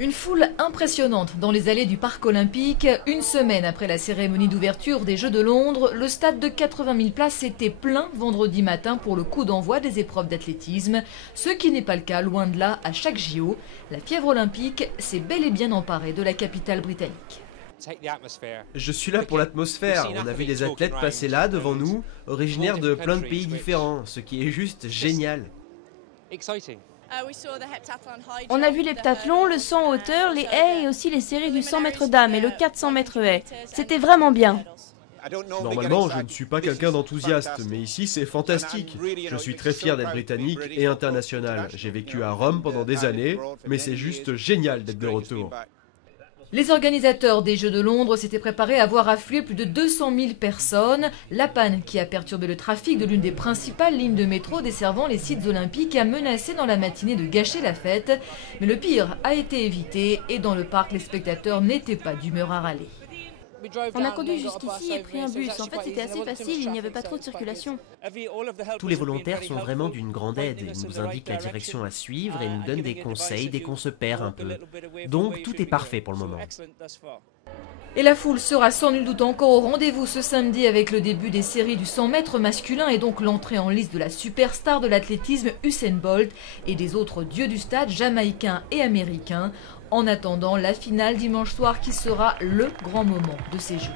Une foule impressionnante dans les allées du Parc Olympique. Une semaine après la cérémonie d'ouverture des Jeux de Londres, le stade de 80 000 places était plein vendredi matin pour le coup d'envoi des épreuves d'athlétisme. Ce qui n'est pas le cas, loin de là, à chaque JO. La fièvre olympique s'est bel et bien emparée de la capitale britannique. Je suis là pour l'atmosphère. On a vu des athlètes passer là devant nous, originaires de plein de pays différents, ce qui est juste génial. On a vu l'heptathlon, le saut en hauteur, les haies et aussi les séries du 100 mètres dames et le 400 mètres haies. C'était vraiment bien. Normalement, je ne suis pas quelqu'un d'enthousiaste, mais ici c'est fantastique. Je suis très fier d'être britannique et international. J'ai vécu à Rome pendant des années, mais c'est juste génial d'être de retour. Les organisateurs des Jeux de Londres s'étaient préparés à voir affluer plus de 200 000 personnes. La panne qui a perturbé le trafic de l'une des principales lignes de métro desservant les sites olympiques a menacé dans la matinée de gâcher la fête. Mais le pire a été évité et dans le parc, les spectateurs n'étaient pas d'humeur à râler. On a conduit jusqu'ici et pris un bus. En fait, c'était assez facile, il n'y avait pas trop de circulation. Tous les volontaires sont vraiment d'une grande aide. Ils nous indiquent la direction à suivre et nous donnent des conseils dès qu'on se perd un peu. Donc tout est parfait pour le moment. Et la foule sera sans nul doute encore au rendez-vous ce samedi avec le début des séries du 100 mètres masculin et donc l'entrée en lice de la superstar de l'athlétisme Usain Bolt et des autres dieux du stade jamaïcains et américains. En attendant la finale dimanche soir qui sera le grand moment de ces Jeux.